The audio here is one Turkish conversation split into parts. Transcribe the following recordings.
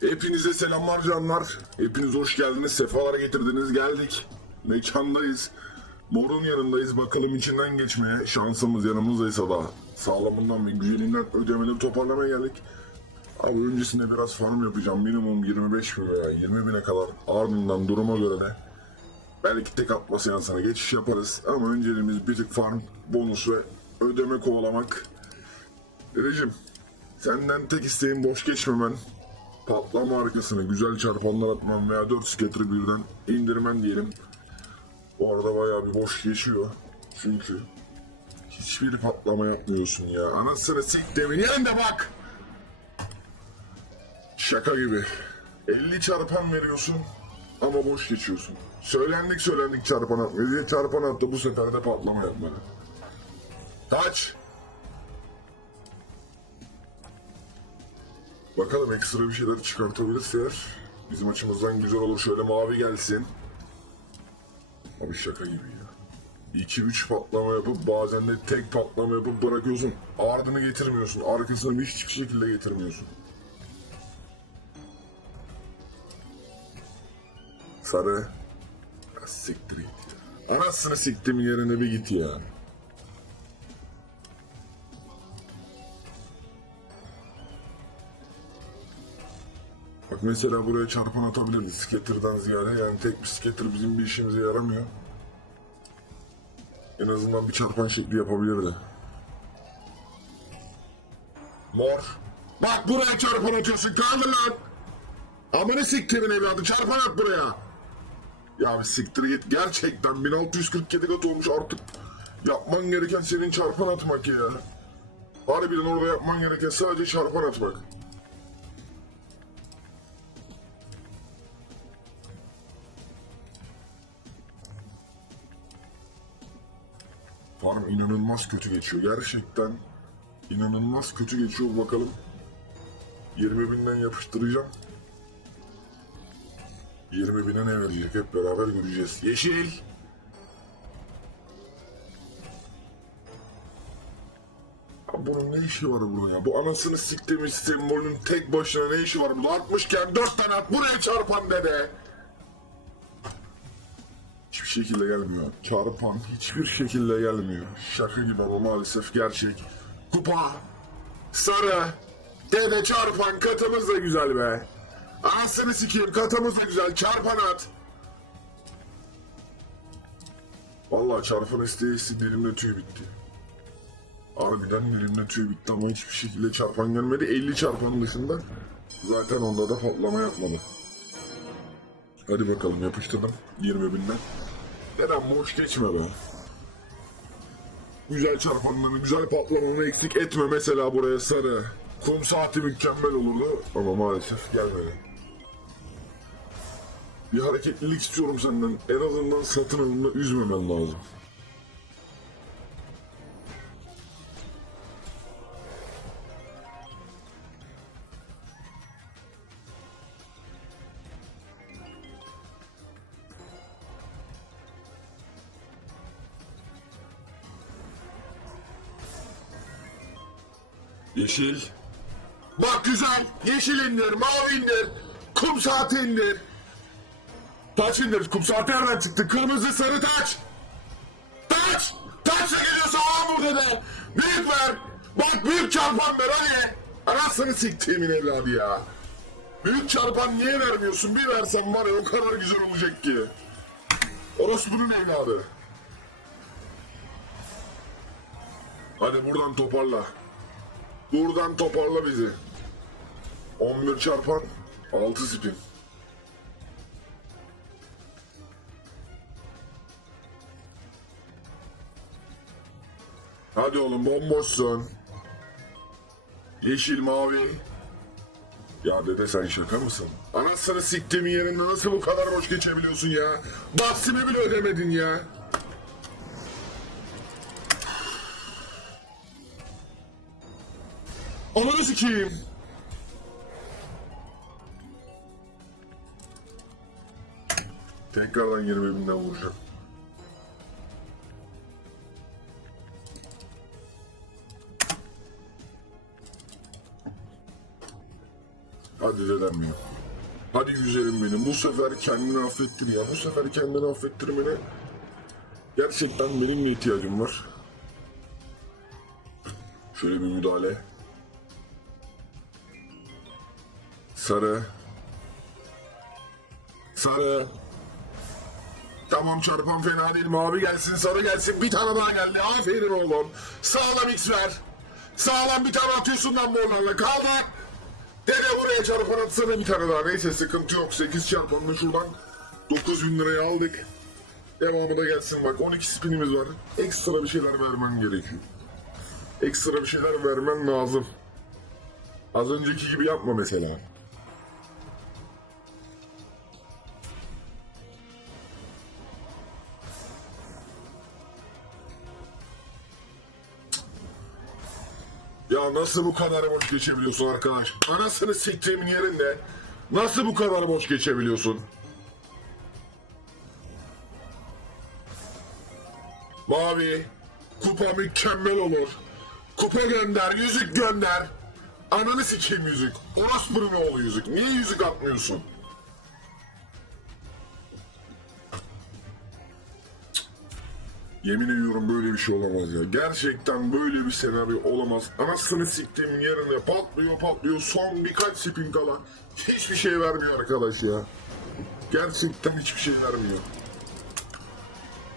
Hepinize selamlar canlar. Hepiniz hoş geldiniz. Sefalara getirdiniz. Geldik. Mekandayız. Morun yanındayız. Bakalım içinden geçmeye. Şansımız yanımızdaysa da sağlamından ve güzelinden ödemeleri toparlamaya geldik. Abi öncesinde biraz farm yapacağım. Minimum 25 bin veya 20 bine kadar. Ardından duruma göre de belki tek atma seansına geçiş yaparız. Ama önceliğimiz bir tık farm, bonus ve ödeme kovalamak. Recim, senden tek isteğim boş geçmemen. Patlama arkasını güzel çarpanlar atman veya 4 skateri birden indirmen diyelim. Bu arada bayağı bir boş geçiyor. Çünkü hiçbir patlama yapmıyorsun ya. Anasını siktimin yerinde bak. Şaka gibi. 50 çarpan veriyorsun ama boş geçiyorsun. Söylendik söylendik çarpan atmıyor çarpan attı bu sefer de patlama yapmadı. Taç. Bakalım ekstra bir şeyler çıkartabilirse bizim açımızdan güzel olur. Şöyle mavi gelsin. Abi şaka gibi ya. 2-3 patlama yapıp bazen de tek patlama yapıp bırakıyorsun. Ardını getirmiyorsun. Arkasını hiçbir şekilde getirmiyorsun. Sarı. Siktir git ya. Anasını siktim yerine bir git ya. Bak mesela buraya çarpan atabiliriz skater'dan ziyade. Yani tek bir skater bizim bir işimize yaramıyor. En azından bir çarpan şekli yapabilirdi. Mor. Bak buraya çarpan atıyorsun. Kaldır lan. Amanı siktirin evladı. Çarpan at buraya. Ya bir siktir git. Gerçekten 1647 kat olmuş artık. Yapman gereken senin çarpan atmak ya. Harbiden orada yapman gereken sadece çarpan atmak. Farm inanılmaz kötü geçiyor. Gerçekten inanılmaz kötü geçiyor. Bakalım 20 binden yapıştıracağım. 20 bine ne verecek hep beraber göreceğiz. Yeşil. Abi bunun ne işi var burada ya? Bu anasını siktiğimiz sembolün tek başına ne işi var burada? Atmışken dört tane at buraya çarpan dede. Şekilde gelmiyor. Çarpan hiçbir şekilde gelmiyor. Şaka gibi ama maalesef gerçek. Kupa. Sarı. Dede çarpan katımız da güzel be. Anasını sikeyim katımız da güzel. Çarpan at. Vallahi çarpan isteye isteye dilimle tüy bitti. Harbiden dilimle tüy bitti ama hiçbir şekilde çarpan gelmedi. 50 çarpanın dışında zaten onda da patlama yapmadı. Hadi bakalım yapıştırdım 20 binden. Neden boş geçme be. Güzel çarpanlarını, güzel patlamanı eksik etme mesela buraya sarı. Kum saati mükemmel olurdu ama maalesef gelmedi. Bir hareketlilik istiyorum senden. En azından satın alımda üzmemen lazım. Yeşil. Bak güzel. Yeşil indir, mavi indir. Kum saati indir. Taç indir. Kum saati nereden çıktı? Kırmızı sarı taç. Taç. Taçla geliyorsa aa burada da. Büyük ver. Bak büyük çarpan ver hadi. Anasını siktiğimin evladı ya. Büyük çarpan niye vermiyorsun? Bir versen var ya o kadar güzel olacak ki. Orospu'nun evladı. Hadi buradan toparla. Buradan toparla bizi. 11 çarpan 6 spin. Hadi oğlum bomboşsun. Yeşil mavi. Ya dede sen şaka mısın? Anasını siktiğimin yerinde nasıl bu kadar boş geçebiliyorsun ya? Bahsimi bile ödemedin ya. Ananı sikeyim. Tekrardan 20 binden vuracağım. Hadi dedem benim. Hadi güzelim benim. Bu sefer kendini affettir ya. Bu sefer kendini affettirmene gerçekten benim de ihtiyacım var. Şöyle bir müdahale. Sarı. Sarı. Tamam çarpan fena değil. Mavi gelsin sarı gelsin. Bir tane daha geldi. Aferin oğlum. Sağlam x ver. Sağlam bir tane atıyorsun lan morlarla kaldı. Dede buraya çarpan atsana bir tane daha. Neyse sıkıntı yok. 8 çarpanla şuradan 9000 liraya aldık. Devamı da gelsin. Bak 12 spinimiz var. Ekstra bir şeyler vermen gerekiyor. Ekstra bir şeyler vermen lazım. Az önceki gibi yapma mesela Ya nasıl bu kadar boş geçebiliyorsun arkadaş? Anasını siktiğimin yerinde. Nasıl bu kadar boş geçebiliyorsun? Mavi. Kupa mükemmel olur. Kupa gönder, yüzük gönder. Ananı sikeyim yüzük. Orospu'nun oğlu yüzük. Niye yüzük atmıyorsun? Yemin ediyorum böyle bir şey olamaz ya. Gerçekten böyle bir senaryo olamaz. Anasını siktiğimin yerine patlıyor patlıyor. Son birkaç spin kala. Hiçbir şey vermiyor arkadaş ya. Gerçekten hiçbir şey vermiyor.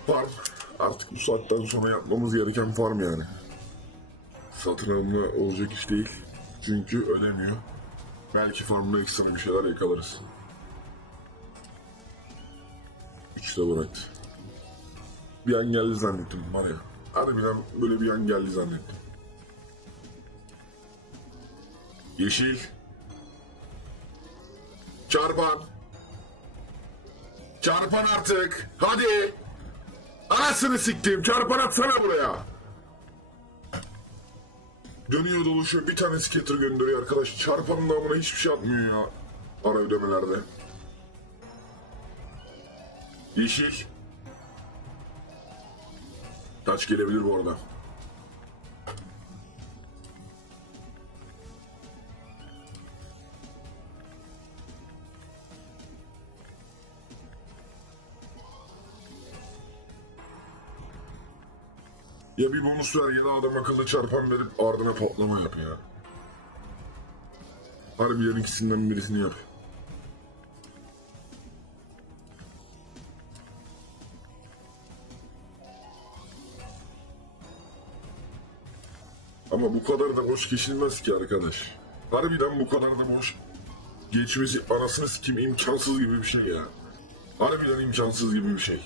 Farm. Artık bu saatten sonra yapmamız gereken farm yani. Satın alımla olacak iş değil. Çünkü ölemiyor. Belki farmda ekstra bir şeyler yakalarız. Üçte bıraktı. Bir an geldi zannettim var ya. Harbiden böyle bir an geldi zannettim. Yeşil. Çarpan. Çarpan artık. Hadi. Anasını siktim. Çarpan atsana buraya. Dönüyor dolaşıyor. Bir tane skater gönderiyor arkadaş. Çarpanın namına hiçbir şey atmıyor ya. Ara ödemelerde. Yeşil. Taç gelebilir bu arada. Ya bir bonus ver ya da adam akıllı çarpan verip ardına patlama yap ya. Harbiden ikisinden birisini yap. Ama bu kadar da boş geçilmez ki arkadaş. Harbiden bu kadar da boş geçmesi anasını sikim imkansız gibi bir şey ya. Harbiden imkansız gibi bir şey.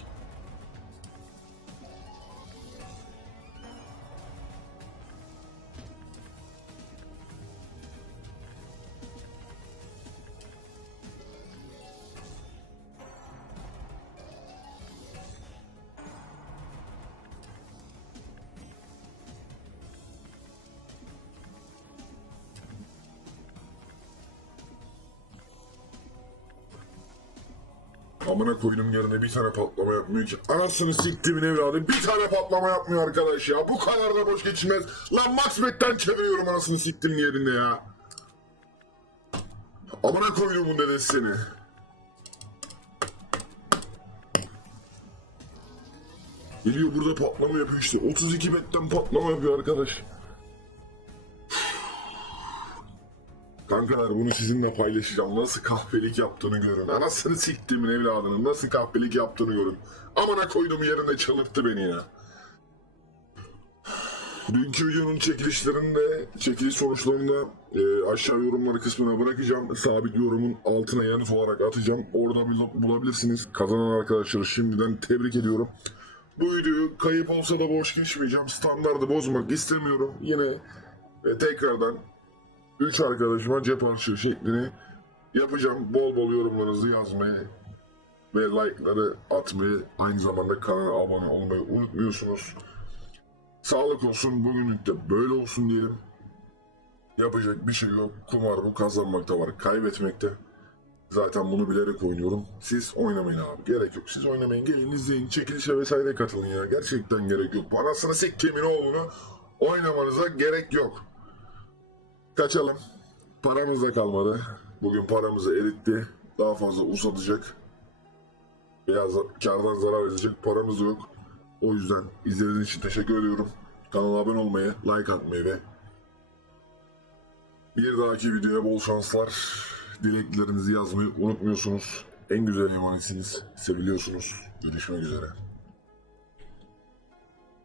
Amına koydum yerine bir tane patlama yapmıyor ki. Anasını siktimin evladı bir tane patlama yapmıyor arkadaş ya. Bu kadar da boş geçilmez. Lan Maxbet'ten çeviriyorum anasını siktimin yerinde ya. Amına koyduğumun dedesi seni. Geliyor burada patlama yapıyor işte. 32 betten patlama yapıyor arkadaş. Kankalar bunu sizinle paylaşacağım. Nasıl kahpelik yaptığını görün. Anasını siktimin evladının nasıl kahpelik yaptığını görün. Amına koydum yerine çıldırttı beni ya. Dünkü videonun çekilişlerinde, çekiliş sonuçlarında e, aşağı yorumları kısmına bırakacağım. Sabit yorumun altına yanıt olarak atacağım. Orada bul- bulabilirsiniz. Kazanan arkadaşları şimdiden tebrik ediyorum. Bu videoyu kayıp olsa da boş geçmeyeceğim. Standardı bozmak istemiyorum. Yine e, tekrardan 3 arkadaşıma cep harçlığı şeklini yapacağım. Bol bol yorumlarınızı yazmayı ve like'ları atmayı aynı zamanda kanala abone olmayı unutmuyorsunuz. Sağlık olsun bugünlük de böyle olsun diyelim. Yapacak bir şey yok. Kumar bu kazanmakta var. Kaybetmekte. Zaten bunu bilerek oynuyorum. Siz oynamayın abi. Gerek yok. Siz oynamayın. Gelin izleyin. Çekilişe vesaire katılın ya. Gerçekten gerek yok. Parasını sikkemin oğlunu oynamanıza gerek yok. Kaçalım. Paramız da kalmadı. bugün paramızı eritti. Daha fazla uzatacak. Veya kardan zarar edecek paramız yok. O yüzden izlediğiniz için teşekkür ediyorum. Kanala abone olmayı, like atmayı ve bir dahaki videoya bol şanslar. Dileklerinizi yazmayı unutmuyorsunuz. En güzel emanetsiniz. Seviliyorsunuz. Görüşmek üzere.